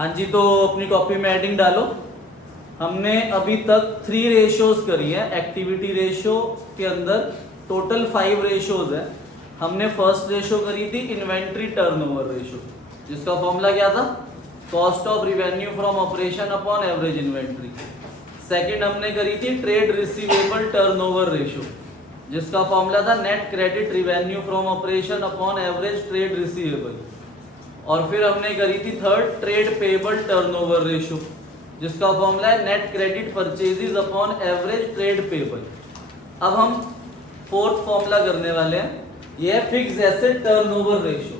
हाँ जी, तो अपनी कॉपी में हेडिंग डालो। हमने अभी तक 3 रेशियोज करी है। एक्टिविटी रेशियो के अंदर टोटल 5 रेशियोज है। हमने फर्स्ट रेशियो करी थी इन्वेंट्री टर्नओवर रेशियो, जिसका फॉर्मूला क्या था? Cost of revenue from operation upon average inventory. Second हमने करी थी ट्रेड रिसीवेबल टर्नओवर रेशियो, जिसका फॉर्मूला था net credit revenue from operation upon average trade receivable. और फिर हमने करी थी third trade payable turnover ratio, जिसका फॉर्मूला है net credit purchases upon average trade payable. अब हम फोर्थ फॉर्मूला करने वाले हैं, यह है fixed asset turnover ratio.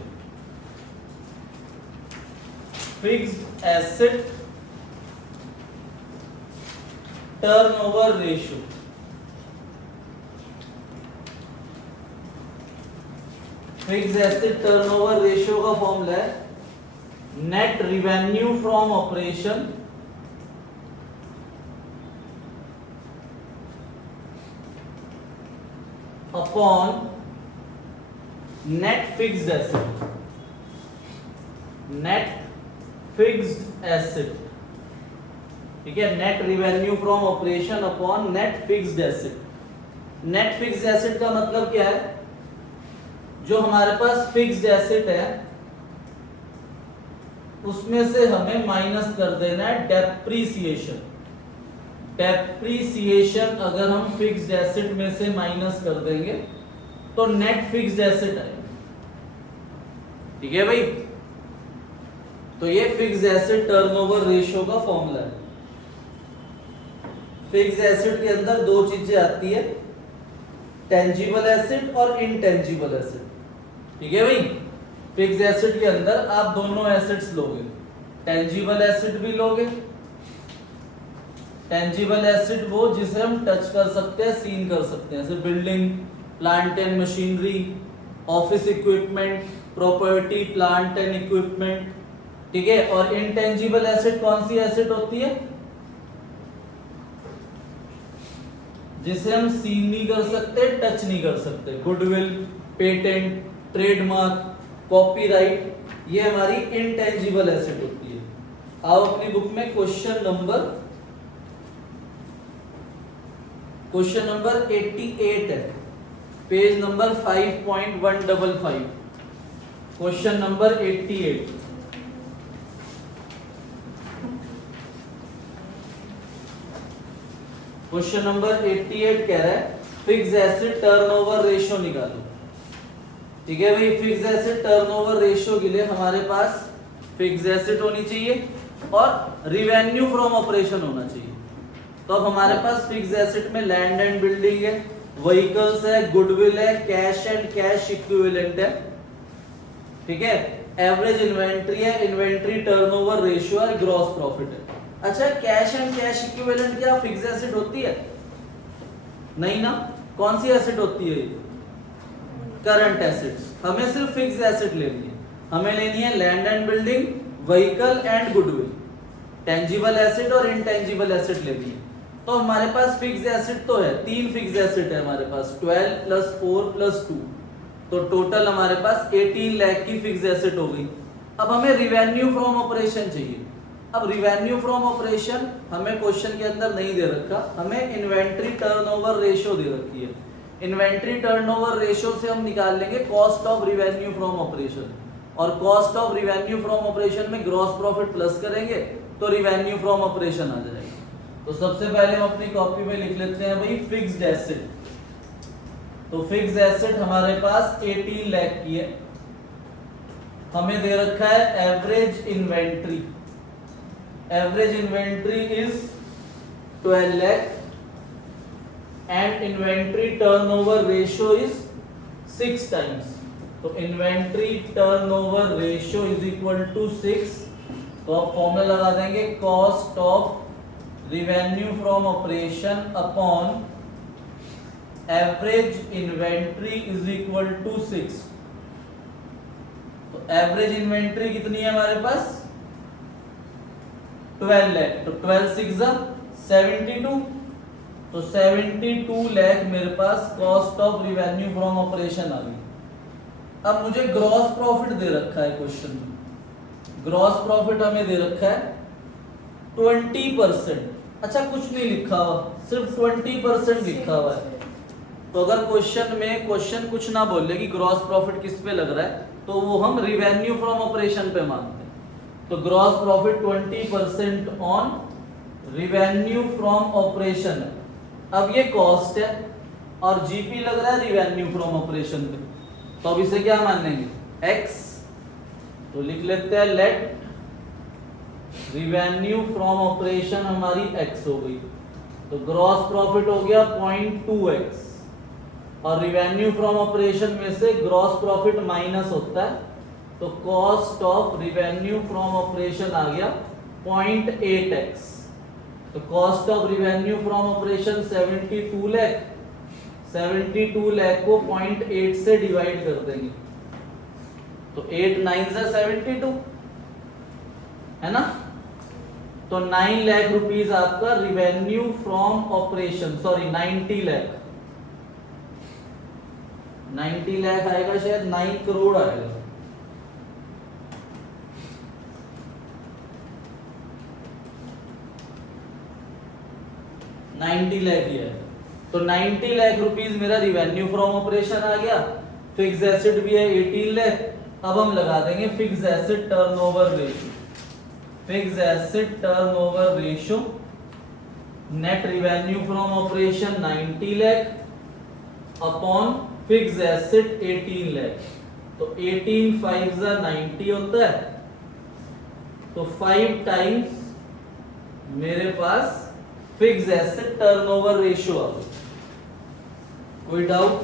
Fixed asset turnover ratio. Fixed asset turnover ratio का फॉर्मूला है net revenue from operation upon net fixed asset. Net fixed asset, ठीक है। Net revenue from operation upon net fixed asset. Net fixed asset का मतलब क्या है? जो हमारे पास फिक्स्ड एसेट है उसमें से हमें माइनस कर देना है डेप्रीसिएशन। डेप्रीसिएशन अगर हम फिक्स्ड एसेट में से माइनस कर देंगे तो नेट फिक्स्ड एसेट आएगा, ठीक है भाई। तो ये फिक्स्ड एसेट टर्नओवर रेशियो का फॉर्मूला है। फिक्स्ड एसेट के अंदर दो चीजें आती है, टेंजिबल एसेट और इनटेंजिबल एसेट, ठीक है भाई। फिक्स्ड एसेट के अंदर आप दोनों एसेट्स लोगे, टेंजिबल एसेट भी लोगे। टेंजिबल एसेट वो जिसे हम टच कर सकते हैं, सीन कर सकते हैं, जैसे building, plant and machinery, office equipment, property, plant and equipment, ठीक है। और इनटेंजिबल एसेट कौन सी एसेट होती है? जिसे हम सीन नहीं कर सकते, टच नहीं कर सकते। गुडविल, पेटेंट, ट्रेडमार्क, कॉपीराइट, ये हमारी इनटेंजिबल एसेट होती है। आओ अपनी बुक में क्वेश्चन नंबर 88 है, page number 5.155। Question number 88। Question number 88 कह रहा है फिक्स्ड एसेट टर्नओवर रेशियो निकालो, ठीक है भाई। फिक्स्ड एसेट टर्नओवर रेशियो के लिए हमारे पास फिक्स्ड एसेट होनी चाहिए और रिवेन्यू फ्रॉम ऑपरेशन होना चाहिए। तो अब हमारे पास फिक्स्ड एसेट में लैंड एंड बिल्डिंग है, व्हीकल्स है, गुडविल है, कैश एंड कैश इक्विवेलेंट है, ठीक है। एवरेज इन्वेंट्री है, इन्वेंट्री टर्नओवर रेशियो है, ग्रॉस प्रॉफिट है। अच्छा, कैश एंड कैश इक्विवेलेंट क्या फिक्स्ड एसेट होती है? नहीं ना। कौन सी एसेट होती है? Current assets. हमें सिर्फ फिक्स्ड एसेट लेनी है। हमें लेनी है land and building, vehicle and goodwill. Tangible asset और इनटेंजिबल एसेट लेनी है। तो हमारे पास फिक्स्ड एसेट तो है, 3 फिक्स्ड एसेट है हमारे पास, 12 + 4 + 2, तो टोटल हमारे पास 18 लाख की फिक्स्ड एसेट हो गई। अब हमें रिवेन्यू फ्रॉम ऑपरेशन चाहिए। अब रिवेन्यू फ्रॉम ऑपरेशन हमें क्वेश्चन के अंदर नहीं दे रखा, हमें इन्वेंट्री टर्नओवर रेशियो दे रखी है। इन्वेंट्री टर्नओवर रेशियो से हम निकाल लेंगे cost of revenue from operation, और cost of revenue from operation में ग्रॉस प्रॉफिट प्लस करेंगे तो रिवेन्यू फ्रॉम ऑपरेशन आ जाएगा। तो सबसे पहले हम अपनी कॉपी में लिख लेते हैं भाई फिक्स्ड एसेट। तो फिक्स्ड एसेट हमारे पास 18 लाख की है। हमें दे रखा है average inventory. Average inventory is 12 lakh and inventory turnover ratio is 6 times. तो inventory turnover ratio is equal to 6। तो आप फॉर्मूला लगा देंगे cost of revenue from operation upon average inventory is equal to 6। तो एवरेज इन्वेंट्री कितनी है हमारे पास? 12 लाख। तो 12 6 72, तो 72 लाख मेरे पास cost of revenue from operation आ गई। अब मुझे ग्रॉस प्रॉफिट दे रखा है क्वेश्चन में, ग्रॉस प्रॉफिट हमें दे रखा है 20%। अच्छा कुछ नहीं लिखा हुआ, सिर्फ 20% लिखा हुआ है। तो अगर क्वेश्चन कुछ ना बोले कि ग्रॉस प्रॉफिट किस पे लग रहा है, तो वो हम रिवेन्यू फ्रॉम ऑपरेशन पे मानते हैं। तो gross profit 20% on revenue from operation. अब ये कॉस्ट है और जीपी लग रहा है रिवेन्यू फ्रॉम ऑपरेशन पे, तो अब इसे क्या मानेंगे एक्स। तो लिख लेते हैं लेट रिवेन्यू फ्रॉम ऑपरेशन हमारी एक्स हो गई। तो ग्रॉस प्रॉफिट हो गया 0.2x और रिवेन्यू फ्रॉम ऑपरेशन में से ग्रॉस प्रॉफिट माइनस होता है, तो cost of revenue from operation आ गया 0.8x। तो cost of revenue from operation 72 lakh, 72 lakh को 0.8 से डिवाइड कर देंगे, तो 8 9 से 72 है ना। तो 9 लाख रुपीस आपका revenue from operation, sorry 90 lakh, 90 lakh आएगा, शायद 9 करोड़ आएगा। $90 लाख ही है। तो 90 लाख रुपीस मेरा रिवेन्यू फ्रॉम ऑपरेशन आ गया। फिक्स एसेट भी है 18 लाख। अब हम लगा देंगे fix asset turnover ratio. Fix asset turnover ratio net revenue from operation 90 lakh upon fix asset 18 lakh. तो 18 5 जा 90 होता है, तो 5 टाइम्स मेरे पास फिक्स एसेट टर्नओवर रेशियो आ गई। कोई डाउट?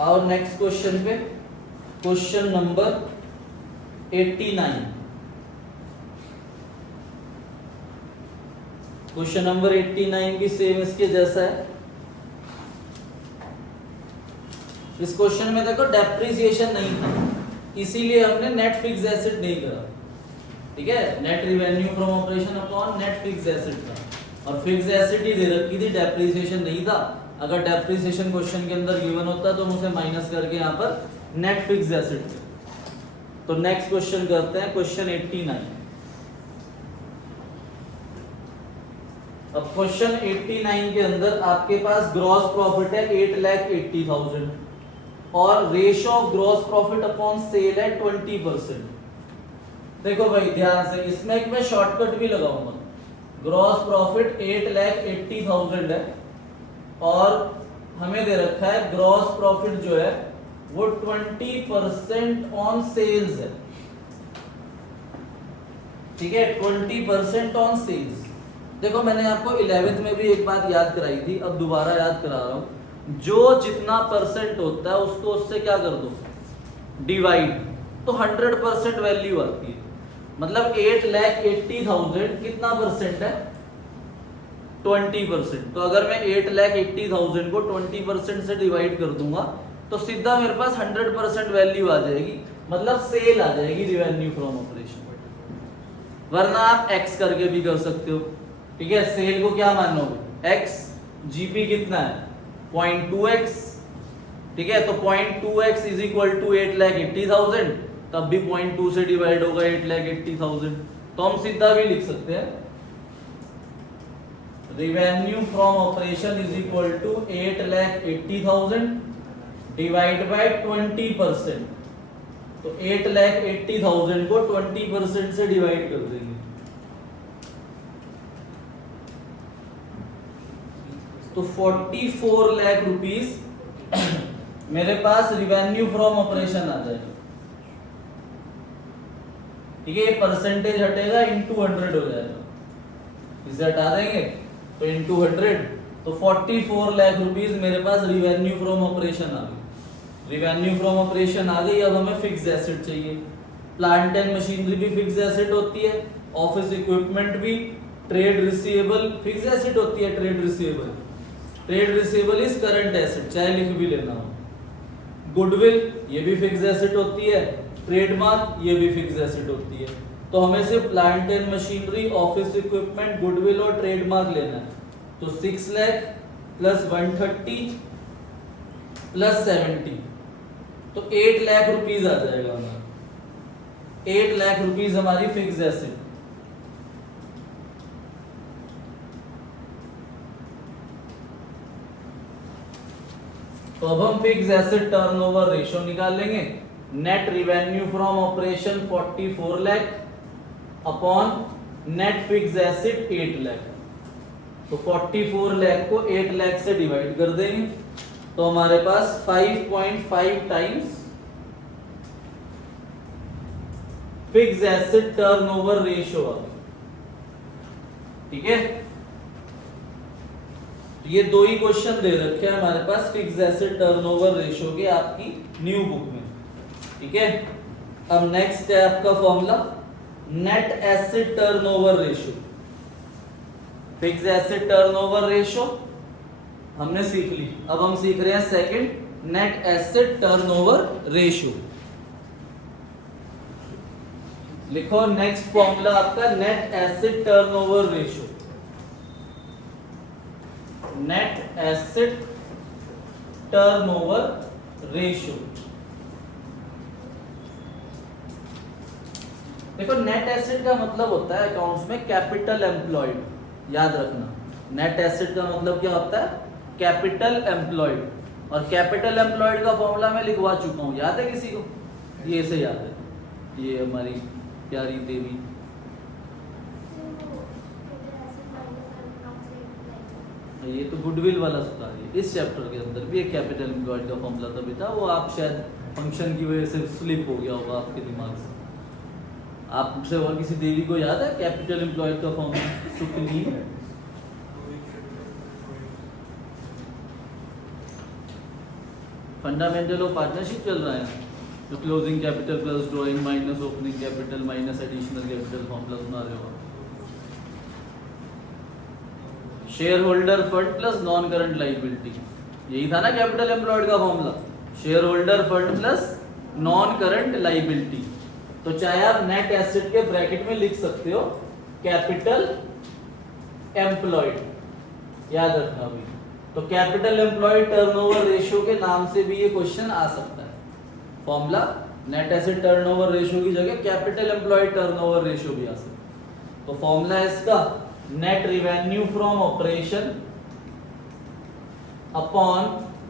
और नेक्स्ट क्वेश्चन पे, क्वेश्चन नंबर 89। क्वेश्चन नंबर 89 भी सेम इसके जैसा है। इस क्वेश्चन में देखो डेप्रिसिएशन नहीं था, इसीलिए हमने नेट फिक्स एसेट नहीं करा, ठीक है। Net revenue from operation upon net fix asset था, और फिक्स एसेट ही दे रखी थी, डेप्रिसिएशन नहीं था। अगर डेप्रिसिएशन क्वेश्चन के अंदर गिवन होता तो हम उसे माइनस करके यहाँ पर नेट फिक्स एसेट। तो नेक्स्ट क्वेश्चन करते हैं, क्वेश्चन 89। अब क्वेश्चन 89 के अंदर आपके पास ग्रॉस प्रॉफिट है 8,80,000 और ratio of gross profit upon sale है 20%। देखो भाई ध्यान से, इसमें एक मैं शॉर्टकट भी लगाऊंगा। ग्रॉस प्रॉफिट 8,80,000 है और हमें दे रखा है ग्रॉस प्रॉफिट जो है वो 20% ऑन सेल्स है, ठीक है, 20% ऑन सेल्स। देखो मैंने आपको 11th में भी एक बात याद कराई थी, अब दोबारा याद करा रहा हूं। जो जितना परसेंट होता है उसको उससे क्या कर दो, डिवाइड, तो 100% वैल्यू आती है। मतलब 8,80,000 कितना परसेंट है, 20%। तो अगर मैं 8,80,000 को 20% से डिवाइड कर दूंगा तो सीधा मेरे पास 100% वैल्यू आ जाएगी, मतलब सेल आ जाएगी रिवेन्यू फ्रॉम ऑपरेशन। वरना आप एक्स करके भी कर सकते हो, ठीक है। सेल को क्या मानोगे, एक्स, जीपी कितना है 0.2x, ठीक है। तो 0.2x इज इक्वल टू 8,80,000, तब भी 0.2 से डिवाइड होगा 8,80,000। तो हम सीधा भी लिख सकते हैं revenue from operation is equal to 8,80,000 divide by 20%। तो 8,80,000 को 20% से डिवाइड कर देंगे, तो 44 लाख रुपीस मेरे पास रिवेन्यू फ्रॉम ऑपरेशन आ जाएगा, ठीक है। ये परसेंटेज हटेगा, इंटू 100 हो जाएगा, इसे हटा देंगे तो इंटू 100, तो 44 लाख रुपीस मेरे पास रिवेन्यू फ्रॉम ऑपरेशन आ गई। रिवेन्यू फ्रॉम ऑपरेशन आ गई। अब हमें फिक्स एसेट चाहिए। प्लांट एंड मशीनरी भी फिक्स एसेट होती है, ऑफिस इक्विपमेंट भी, ट्रेड रिसीवेबल फिक्स एसेट होती है। Trade receivable is current asset, चाहे लिख भी लेना हो। गुडविल ये भी फिक्स एसेट होती है, ट्रेडमार्क ये भी फिक्स एसेट होती है। तो हमें सिर्फ plant and machinery, office equipment, goodwill और ट्रेडमार्क लेना है। तो 6 लाख प्लस 130 प्लस 70, तो 8 लाख रुपीज आ जाएगा हमारा, 8 लाख रुपीज हमारी फिक्स एसेट। तो अब हम फिक्स एसेट टर्नओवर रेशियो निकाल लेंगे। Net revenue from operation 44 lakh upon net fix asset 8 lakh. तो 44 लाख को 8 लाख से डिवाइड कर देंगे तो हमारे पास 5.5 times fix asset turnover ratio आ गया। ठीक है, ये दो ही क्वेश्चन दे रखे हैं हमारे पास फिक्स एसेट टर्नओवर रेशियो के आपकी न्यू बुक में। ठीक है, अब नेक्स्ट है आपका formula net asset turnover ratio. Fix asset turnover ratio हमने सीख ली, अब हम सीख रहे हैं second net asset turnover ratio. लिखो नेक्स्ट फॉर्मूला आपका net asset turnover ratio. Net asset turnover ratio. देखो नेट एसेट का मतलब होता है अकाउंट्स में कैपिटल एम्प्लॉयड, याद रखना। नेट एसेट का मतलब क्या होता है? Capital employed. और कैपिटल एम्प्लॉयड का फॉर्मूला मैं लिखवा चुका हूं, याद है किसी को? ये से याद है, ये हमारी प्यारी देवी। ये तो गुडविल वाला सुधार है, इस चैप्टर के अंदर भी एक कैपिटल एम्प्लॉयड का फॉर्मूला तभी था, वो आप शायद फंक्शन की वजह से स्लिप हो गया होगा आपके दिमाग से। आपसे और किसी देवी को याद है कैपिटल एम्प्लॉयड का फॉर्मूला? सुकली फंडामेंटल ऑफ पार्टनरशिप चल रहा है, जो closing capital plus drawing minus opening capital minus additional capital formula सुना रहे हो। Share holder fund plus non current liability, यही था ना कैपिटल एम्प्लॉयड का formula, share holder fund plus non current liability. तो चाहे आप नेट एसेट के ब्रैकेट में लिख सकते हो कैपिटल एम्प्लॉयड, याद रखना भी। तो कैपिटल एम्प्लॉयड टर्नओवर रेशियो के नाम से भी ये क्वेश्चन आ सकता है। Formula net asset turnover ratio की जगह कैपिटल एम्प्लॉयड टर्नओवर रेशियो भी आ सकता है। तो फॉर्मूला है इसका net revenue from operation upon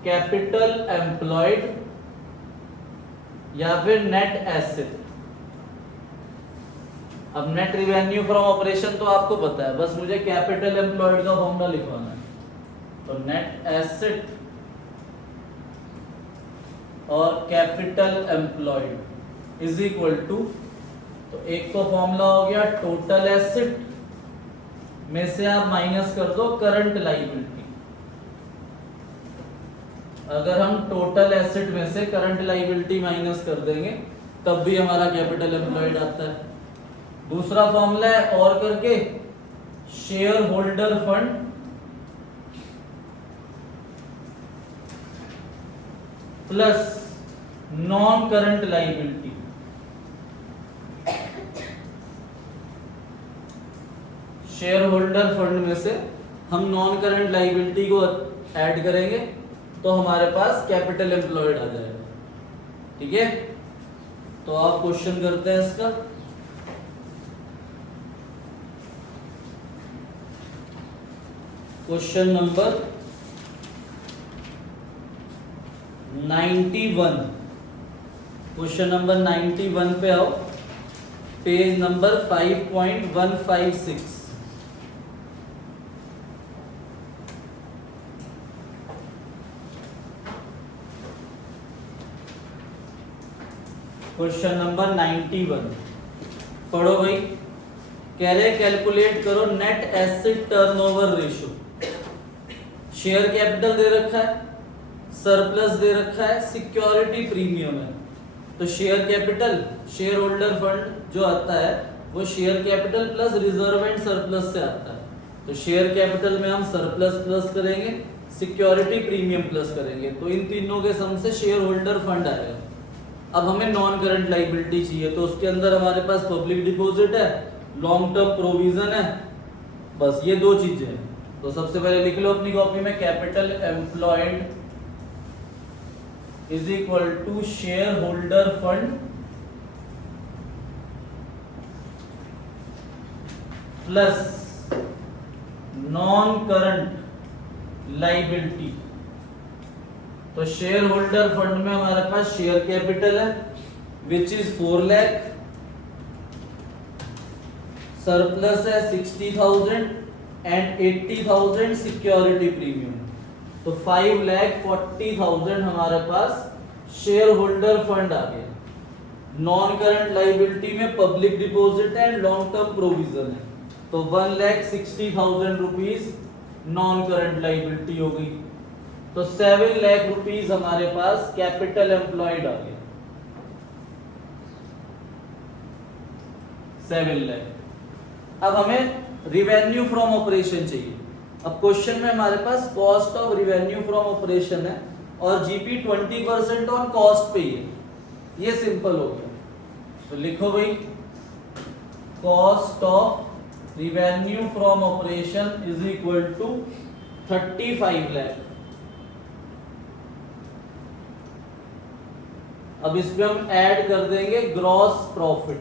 capital employed या फिर नेट एसेट। अब नेट रिवेन्यू फ्रॉम ऑपरेशन तो आपको पता है, बस मुझे कैपिटल एम्प्लॉयड का फॉर्मूला लिखवाना है। तो नेट एसेट और capital employed is equal to, तो एक तो फॉर्मूला हो गया टोटल एसेट में से आप माइनस कर दो करंट लाइबिलिटी। अगर हम टोटल एसेट में से करंट लाइबिलिटी माइनस कर देंगे तब भी हमारा कैपिटल एम्प्लॉयड आता है। दूसरा फॉर्मूला है और करके share holder fund plus non current liability. Share holder fund में से हम नॉन करंट लाइबिलिटी को ऐड करेंगे तो हमारे पास कैपिटल एम्प्लॉयड आ जाएगा। ठीक है, तो आप क्वेश्चन करते हैं इसका। क्वेश्चन नंबर 91, क्वेश्चन नंबर 91 पे आओ, पेज नंबर 5.156। क्वेश्चन नंबर 91 पढ़ो भाई। कह रहे कैलकुलेट करो net asset turnover ratio. Share capital दे रखा है, सरप्लस दे रखा है, सिक्योरिटी प्रीमियम है। तो share capital, share holder fund जो आता है वो share capital plus reserve and surplus से आता है। तो शेयर कैपिटल में हम सरप्लस प्लस करेंगे, सिक्योरिटी प्रीमियम प्लस करेंगे, तो इन तीनों के सम से शेयर होल्डर फंड आएगा। अब हमें नॉन करंट लाइबिलिटी चाहिए, तो उसके अंदर हमारे पास पब्लिक डिपॉजिट है, लॉन्ग टर्म प्रोविजन है, बस ये दो चीजें हैं। तो सबसे पहले लिख लो अपनी कॉपी में capital employed is equal to share holder fund plus non current liability. तो शेयर होल्डर फंड में हमारे पास शेयर कैपिटल है विच इज 4 लाख, सरप्लस है 60,000 एंड 80,000 सिक्योरिटी प्रीमियम। तो 5,40,000 हमारे पास शेयर होल्डर फंड आ गया। नॉन करंट लाइबिलिटी में public deposit and long term provision है, तो 1,60,000 रुपीज नॉन करंट लाइबिलिटी हो गई। तो 7 लाख रुपीज हमारे पास कैपिटल एम्प्लॉयड आ गया, 7 लाख। अब हमें रिवेन्यू फ्रॉम ऑपरेशन चाहिए। अब क्वेश्चन में हमारे पास cost of revenue from operation है और जीपी 20% ऑन कॉस्ट पे ही है, ये सिंपल हो गया। तो लिखो भाई cost of revenue from operation is equal to 35 lakh. अब इस पे हम ऐड कर देंगे ग्रॉस प्रॉफिट।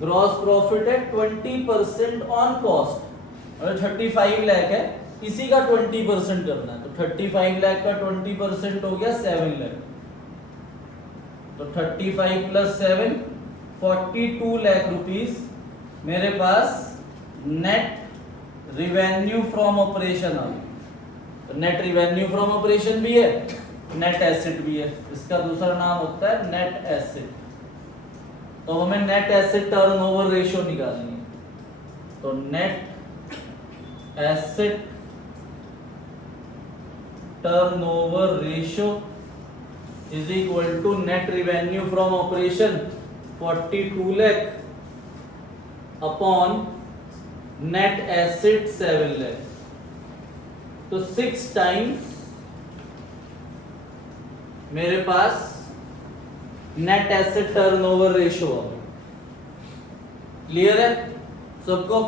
ग्रॉस प्रॉफिट है 20% ऑन कॉस्ट और 35 लाख है, इसी का 20% करना है। तो 35 लाख का 20% हो गया 7 लाख। तो 35 प्लस 7 42 लाख रुपीस मेरे पास नेट रिवेन्यू फ्रॉम ऑपरेशन आ गया। तो नेट रिवेन्यू फ्रॉम ऑपरेशन भी है, नेट एसेट भी है, इसका दूसरा नाम होता है नेट एसेट। तो हमें नेट एसेट टर्नओवर रेशियो निकालनी है। तो net asset turnover ratio is equal to net revenue from operation 42 lakh upon net asset 7 lakh. तो 6 टाइम्स मेरे पास नेट एसेट टर्नओवर रेशियो होगा। क्लियर है सबको?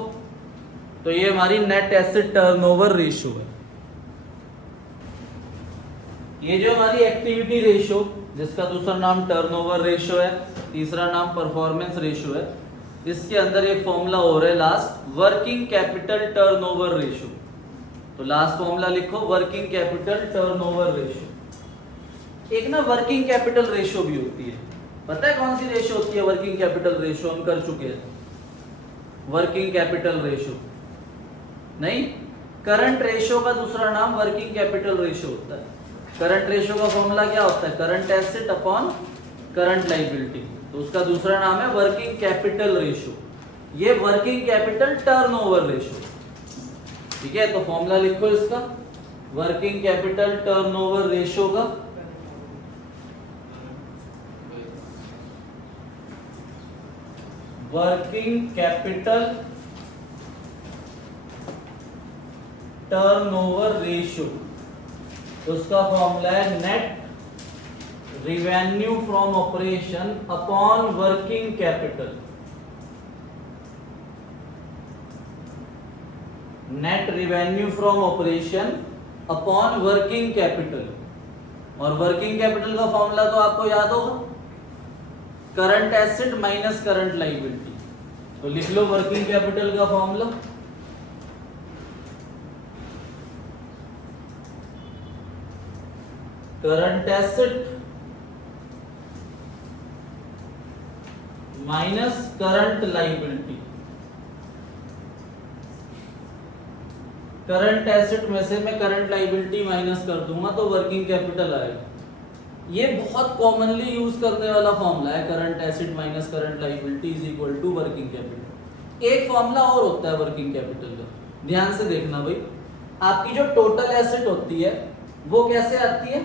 तो ये हमारी नेट एसेट टर्नओवर रेशियो है। ये जो हमारी एक्टिविटी रेशियो, जिसका दूसरा नाम टर्नओवर रेशियो है, तीसरा नाम परफॉर्मेंस रेशियो है, इसके अंदर एक फॉर्मूला और है last, working capital turnover ratio. तो लास्ट फॉर्मूला लिखो वर्किंग कैपिटल टर्नओवर रेशियो। एक ना वर्किंग कैपिटल रेशियो भी होती है, पता है कौन सी रेशियो होती है वर्किंग कैपिटल रेशियो? हम कर चुके हैं वर्किंग कैपिटल रेशियो। नहीं, करंट रेशियो का दूसरा नाम वर्किंग कैपिटल रेशियो होता है। करंट रेशियो का फॉर्मूला क्या होता है? Current asset upon current liability. तो उसका दूसरा नाम है वर्किंग कैपिटल रेशियो। ये वर्किंग कैपिटल टर्नओवर रेशियो, ठीक है? तो फॉर्मूला लिखो इसका, वर्किंग कैपिटल टर्नओवर रेशियो का वर्किंग कैपिटल टर्नओवर रेशियो, उसका फॉर्मूला है net revenue from operation upon working capital. Net revenue from operation upon working capital. और वर्किंग कैपिटल का फॉर्मूला तो आपको याद होगा, current asset minus current liability. तो लिख लो वर्किंग कैपिटल का formula, current asset minus current liability. Current asset में से मैं करंट लाइबिलिटी माइनस कर दूंगा तो वर्किंग कैपिटल आएगा। ये बहुत कॉमनली यूज करने वाला फॉर्मूला है, current asset minus current liability is equal to working capital. एक फॉर्मूला और होता है वर्किंग कैपिटल का, ध्यान से देखना भाई। आपकी जो टोटल एसेट होती है वो कैसे आती है?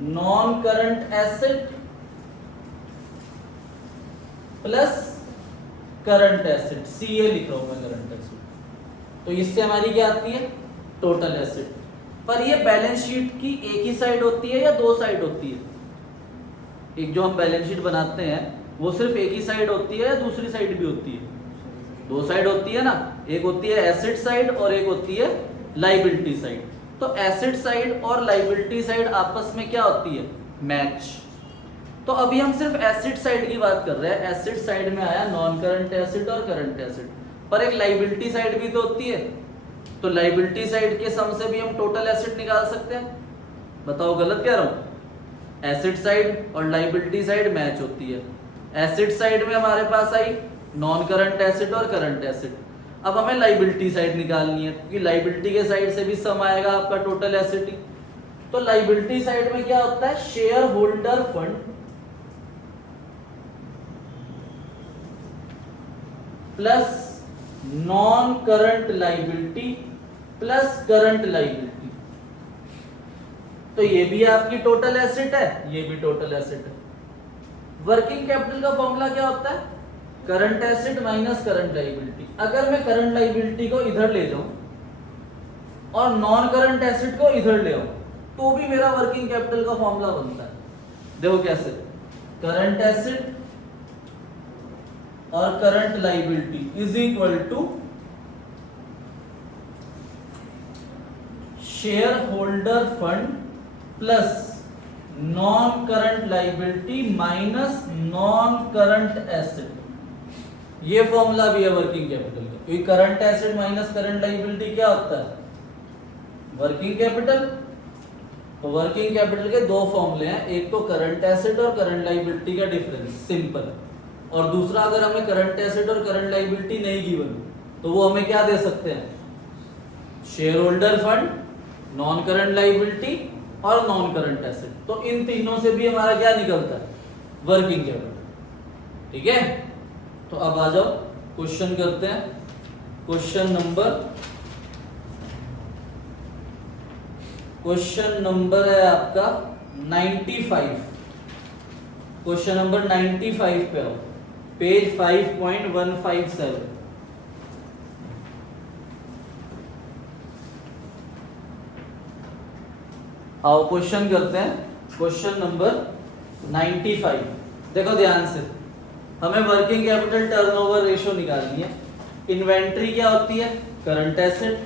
Non current asset plus current asset, CA लिख रहा हूं मैं करंट एसेट। तो इससे हमारी क्या आती है? Total asset. पर ये बैलेंस शीट की एक ही साइड होती है या दो साइड होती है? एक जो हम बैलेंस शीट बनाते हैं वो सिर्फ एक ही साइड होती है या दूसरी साइड भी होती है? दो साइड होती है ना, एक होती है एसेट साइड और एक होती है लाइबिलिटी साइड। तो एसेट साइड और लाइबिलिटी साइड आपस में क्या होती है, मैच। तो अभी हम सिर्फ एसेट साइड की बात कर रहे हैं, एसेट साइड में आया नॉन करंट एसेट और करंट एसेट, पर एक लाइबिलिटी साइड भी तो होती है, तो लाइबिलिटी साइड के सम से भी हम टोटल एसेट निकाल सकते हैं। बताओ गलत कह रहा हूं? एसेट साइड और लाइबिलिटी साइड मैच होती है। एसेट साइड में हमारे पास आई नॉन करंट एसेट और करंट एसेट, अब हमें लाइबिलिटी साइड निकालनी है, क्योंकि लाइबिलिटी के साइड से भी सम आएगा आपका टोटल एसेट ही। तो लाइबिलिटी साइड में क्या होता है, share holder fund plus non current liability plus current liability. तो ये भी आपकी टोटल एसेट है, ये भी टोटल एसेट है। वर्किंग कैपिटल का फॉर्मूला क्या होता है, current asset minus current liability. अगर मैं करंट लाइबिलिटी को इधर ले जाऊं और नॉन करंट एसेट को इधर ले आऊं तो भी मेरा वर्किंग कैपिटल का फॉर्मूला बनता है। देखो कैसे, करंट एसेट और current liability is equal to share holder fund plus non current liability minus non current asset. ये फॉर्मूला भी है वर्किंग कैपिटल का, क्योंकि current asset minus current liability क्या होता है, वर्किंग कैपिटल। तो वर्किंग कैपिटल के दो फॉर्मूले हैं, एक तो करंट एसेट और करंट लाइबिलिटी का डिफरेंस, सिंपल। और दूसरा, अगर हमें करंट एसेट और करंट लाइबिलिटी नहीं गिवन तो वो हमें क्या दे सकते हैं, share holder fund, non current liability और नॉन करंट एसेट। तो इन तीनों से भी हमारा क्या निकलता है, वर्किंग कैपिटल। ठीक है, तो अब आ जाओ क्वेश्चन करते हैं। क्वेश्चन नंबर है आपका 95। क्वेश्चन नंबर 95 पे आओ, पेज 5.157। आओ क्वेश्चन करते हैं, क्वेश्चन नंबर 95। देखो ध्यान से, हमें वर्किंग कैपिटल टर्नओवर रेशियो निकालनी है। इन्वेंट्री क्या होती है, current asset,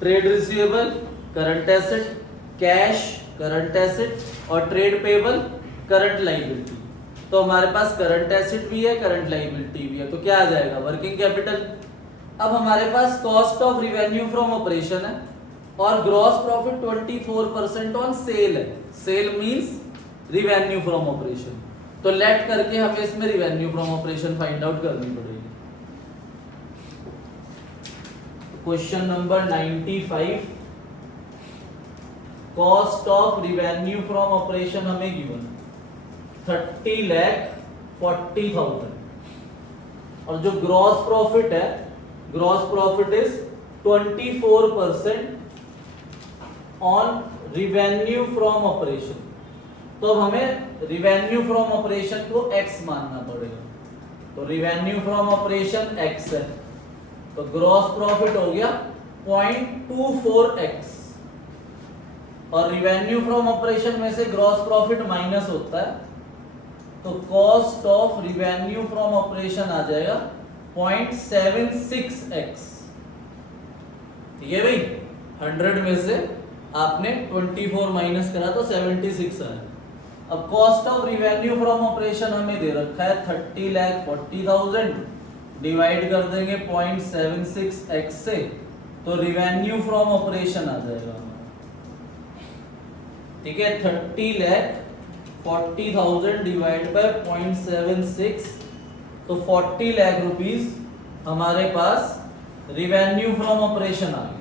trade receivable current asset, cash current asset और ट्रेड पेबल करंट लाइबिलिटी। तो हमारे पास करंट एसेट भी है, करंट लाइबिलिटी भी है, तो क्या आ जाएगा, वर्किंग कैपिटल। अब हमारे पास cost of revenue from operation है और ग्रॉस प्रॉफिट 24% ऑन सेल है। Sale means revenue from operation, तो लेट करके हमें इसमें revenue from operation find out करनी पड़ेगी। Question number 95, cost of revenue from operation हमें गिवन 30,40,000 और जो ग्रॉस प्रॉफिट है, gross profit is 24% on revenue from operation. तो अब हमें रिवेन्यू फ्रॉम ऑपरेशन को x मानना पड़ेगा, तो रिवेन्यू फ्रॉम ऑपरेशन x है, तो ग्रॉस प्रॉफिट हो गया 0.24x। और रिवेन्यू फ्रॉम ऑपरेशन में से ग्रॉस प्रॉफिट माइनस होता है, तो cost of revenue from operation आ जाएगा 0.76x। ठीक है भाई, 100 में से आपने 24 माइनस करा तो 76 आया। अब cost of revenue from operation हमें दे रखा है 30,40,000, डिवाइड कर देंगे 0.76x से, तो रिवेन्यू फ्रॉम ऑपरेशन आ जाएगा। ठीक है, 30,40,000 डिवाइड बाय 0.76, तो 40 लाख रुपीस हमारे पास रिवेन्यू फ्रॉम ऑपरेशन आ गया।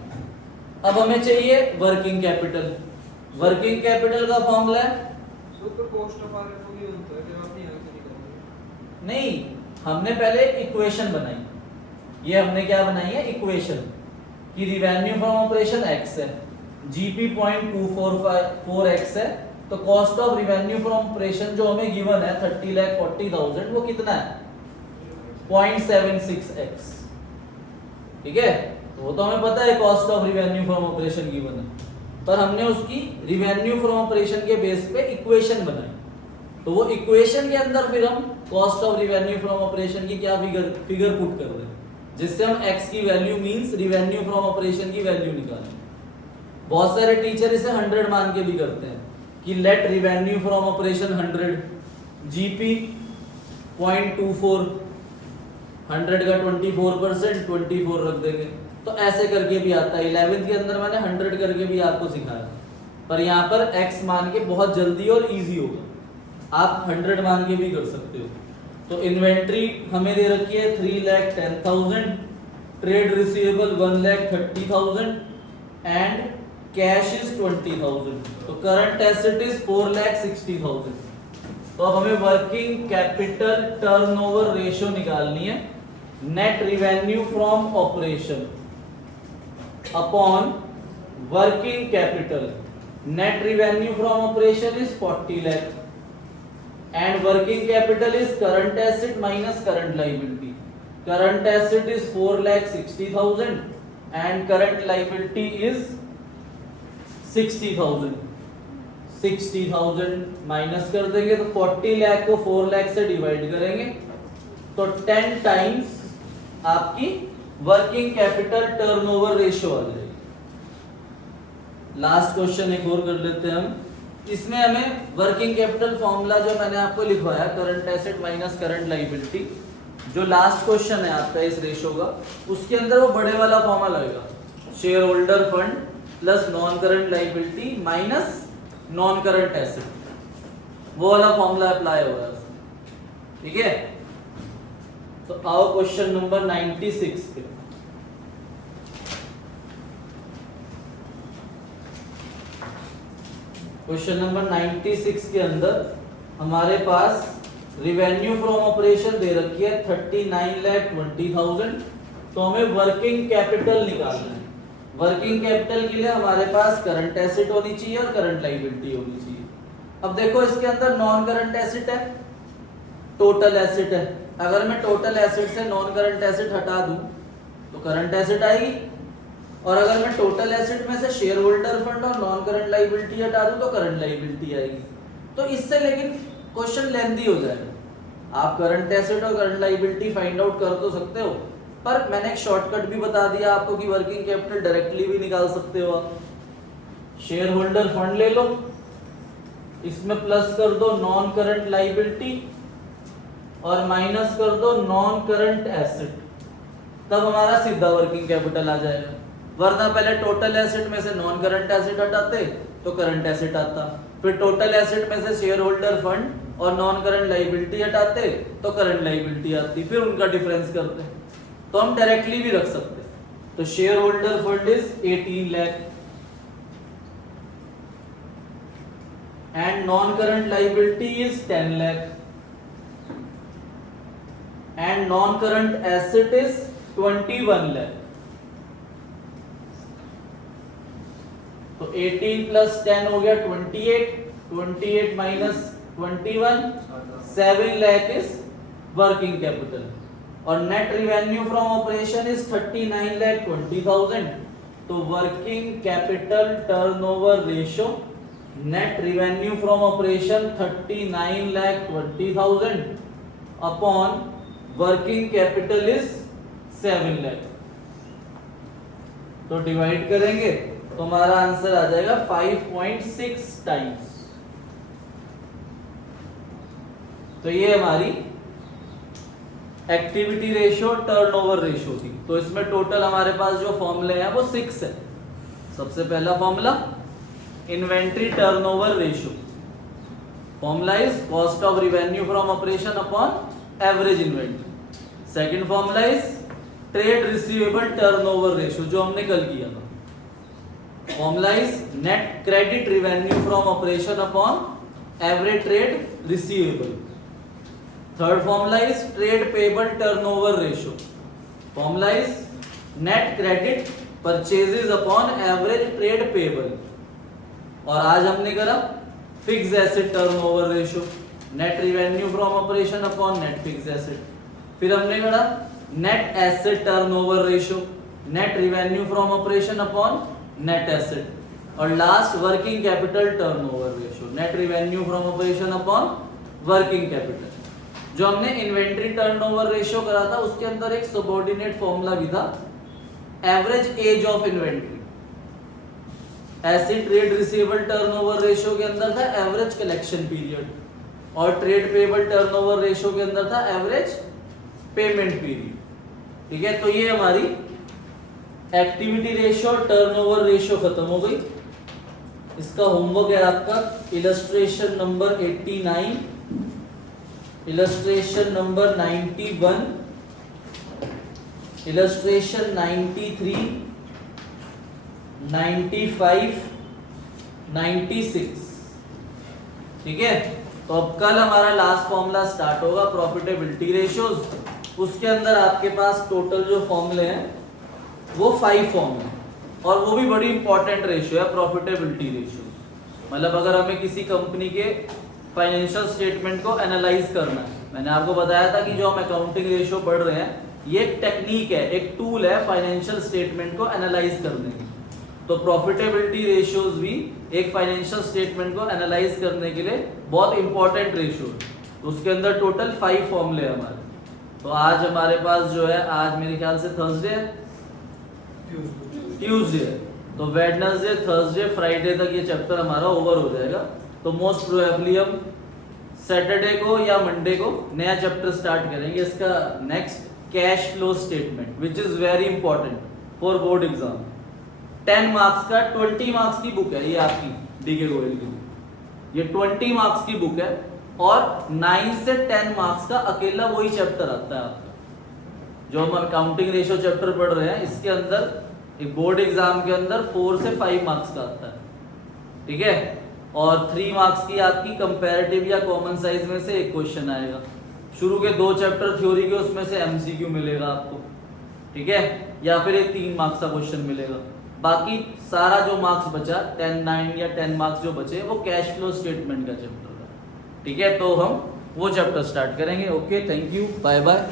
अब हमें चाहिए वर्किंग कैपिटल। वर्किंग कैपिटल का फॉर्मूला है, नहीं, हमने पहले इक्वेशन बनाई। ये हमने क्या बनाई है, इक्वेशन कि रिवेन्यू फ्रॉम ऑपरेशन x है, जीपी 0.244x है, तो cost of revenue from operation जो हमें गिवन है 30,40,000 वो कितना है, 0.76x। ठीक है, वो तो हमें पता है cost of revenue from operation given है, पर हमने उसकी रिवेन्यू फ्रॉम ऑपरेशन के बेस पे इक्वेशन बनाई। तो वो इक्वेशन के अंदर फिर हम cost of revenue from operation की क्या फिगर पुट कर रहे हैं, जिससे हम x की value means revenue from operation की वैल्यू निकालें। बहुत सारे टीचर इसे 100 मान के भी करते हैं कि let revenue from operation 100, GP 0.24, 100 का 24%, 24 रख देंगे, तो ऐसे करके भी आता है। 11th के अंदर मैंने 100 करके भी आपको सिखाया, पर यहाँ पर x मान के बहुत जल्दी और इजी होगा, आप 100 मान के भी कर सकते हो। तो इन्वेंट्री हमें दे रखी है 3,10,000, trade receivable 1,30,000 and cash is 20,000, तो करंट एसेट इज 4,60,000। तो अब हमें वर्किंग कैपिटल टर्नओवर रेशियो निकालनी है, net revenue from operation upon working capital. Net revenue from operation is 40 lakh and working capital is current asset minus current liability. Current asset is 4,60,000 and current liability is 60,000. 60,000 minus कर देंगे तो 40 लाख को 4 लाख से divide करेंगे तो 10 times आपकी working capital turnover ratio आ जाएगी। Last question एक और कर लेते हैं हम। इसमें हमें वर्किंग कैपिटल फॉर्मूला जो मैंने आपको लिखवाया, current asset minus current liability, जो लास्ट क्वेश्चन है आपका इस रेशियो का, उसके अंदर वो बड़े वाला फॉर्मूला लगेगा, share holder fund plus non current liability minus non current asset, वो वाला फॉर्मूला अप्लाई होगा उसमें। ठीक है, तो आओ क्वेश्चन नंबर 96 पे। क्वेश्चन नंबर 96 के अंदर हमारे पास रिवेन्यू फ्रॉम ऑपरेशन दे रखी है 39,20,000, तो हमें वर्किंग कैपिटल निकालना है। वर्किंग कैपिटल के लिए हमारे पास करंट एसेट होनी चाहिए और करंट लायबिलिटी होनी चाहिए। अब देखो इसके अंदर नॉन करंट एसेट है, टोटल एसेट है, अगर मैं टोटल एसेट से नॉन करंट एसेट हटा दूं तो करंट एसेट आएगी, और अगर मैं टोटल एसेट में से शेयर होल्डर फंड और नॉन करंट लायबिलिटी हटा दूं तो करंट लायबिलिटी आएगी। तो इससे लेकिन क्वेश्चन लेंथी हो जाएगा। आप करंट एसेट और करंट लायबिलिटी फाइंड आउट कर तो सकते हो, पर मैंने एक शॉर्टकट भी बता दिया आपको कि वर्किंग कैपिटल डायरेक्टली भी निकाल सकते हो आप। शेयर होल्डर फंड ले लो, इसमें प्लस कर दो नॉन करंट लायबिलिटी और माइनस कर दो नॉन करंट एसेट, तब हमारा सीधा वर्किंग कैपिटल आ जाएगा। वरना पहले टोटल एसेट में से नॉन करंट एसेट हटाते तो करंट एसेट आता, फिर टोटल एसेट में से शेयर होल्डर फंड और नॉन करंट लायबिलिटी हटाते तो करंट लायबिलिटी आती, फिर उनका डिफरेंस करते। तो हम डायरेक्टली भी रख सकते। तो share holder fund is 18 lakh and non current liability is 10 lakh and non current asset is 21 lakh. तो 18 प्लस 10 हो गया 28, 28 minus 21, 7 lakh is working capital. और net revenue from operation is 39,20,000, तो working capital turnover ratio, net revenue from operation 39,20,000 upon working capital is 7 lakh. तो divide करेंगे तो हमारा answer आ जाएगा 5.6 टाइम्स। तो ये हमारी एक्टिविटी रेशियो टर्नओवर रेशियो थी। तो इसमें टोटल हमारे पास जो फॉर्मूले हैं वो 6 है। सबसे पहला formula inventory turnover ratio, formula is cost of revenue from operation upon average inventory. Second formula is trade receivable turnover ratio, जो हमने कल किया था। Formula is net credit revenue from operation upon average trade receivable. Third formula is trade payable turnover ratio, formula is net credit purchases upon average trade payable. और आज हमने करा fixed asset turnover ratio, net revenue from operation upon net fixed asset. फिर हमने करा net asset turnover ratio, net revenue from operation upon net asset. और last working capital turnover ratio, net revenue from operation upon working capital. जो हमने inventory turnover ratio करा था उसके अंदर एक सबऑर्डिनेट फॉर्मूला भी था, एवरेज एज ऑफ इन्वेंट्री। ऐसे ट्रेड रिसीवेबल टर्नओवर रेशियो के अंदर था एवरेज कलेक्शन पीरियड, और ट्रेड पेबल टर्नओवर रेशियो के अंदर था एवरेज पेमेंट पीरियड। ठीक है, तो ये हमारी एक्टिविटी रेशियो और टर्नओवर रेशियो खत्म हो गई। इसका होमवर्क है आपका illustration number 89, illustration number 91, illustration 93, 95, 96। ठीक है, तो अब कल हमारा लास्ट फॉर्मूला स्टार्ट होगा प्रॉफिटेबिलिटी रेशियोज। उसके अंदर आपके पास टोटल जो फॉर्मूले हैं वो 5 फॉर्मूले, और वो भी बड़ी इंपॉर्टेंट रेशियो है प्रॉफिटेबिलिटी रेशियो। मतलब अगर हमें किसी कंपनी के फाइनेंशियल स्टेटमेंट को एनालाइज करना है, मैंने आपको बताया था कि जो हम अकाउंटिंग रेशियो पढ़ रहे हैं ये एक टेक्निक है, एक टूल है फाइनेंशियल स्टेटमेंट को एनालाइज करने की। तो प्रॉफिटेबिलिटी रेशियोज भी एक फाइनेंशियल स्टेटमेंट को एनालाइज करने के लिए बहुत इंपॉर्टेंट रेशियो है। तो उसके अंदर टोटल 5 फॉर्मूले हैं हमारे। तो आज हमारे पास जो है, आज मेरे ख्याल से थर्सडे है, ट्यूसडे है, तो वेडनेसडे, थर्सडे, फ्राइडे तक ये चैप्टर हमारा ओवर हो जाएगा। तो मोस्ट प्रोबेबली हम सैटरडे को या मंडे को नया चैप्टर स्टार्ट करेंगे, इसका next cash flow statement, which is very important for board exam. 10 marks का 20 मार्क्स की बुक है ये आपकी डीके गोयल की, ये 20 मार्क्स की बुक है, और 9 से 10 मार्क्स का अकेला वही चैप्टर आता है आपका। जो हम अकाउंटिंग रेशियो चैप्टर पढ़ रहे हैं इसके अंदर एक बोर्ड एग्जाम के अंदर 4 से 5 मार्क्स का आता है। ठीक है, और 3 मार्क्स की आपकी कंपैरेटिव या कॉमन साइज में से एक क्वेश्चन आएगा। शुरू के 2 चैप्टर थ्योरी के, उसमें से एमसीक्यू मिलेगा आपको। ठीक है, या फिर एक 3 मार्क्स का क्वेश्चन मिलेगा। बाकी सारा जो मार्क्स बचा 10, 9 या 10 मार्क्स जो बचे वो कैश फ्लो स्टेटमेंट का चैप्टर था। ठीक है, तो हम वो चैप्टर स्टार्ट करेंगे। Okay, thank you, bye bye.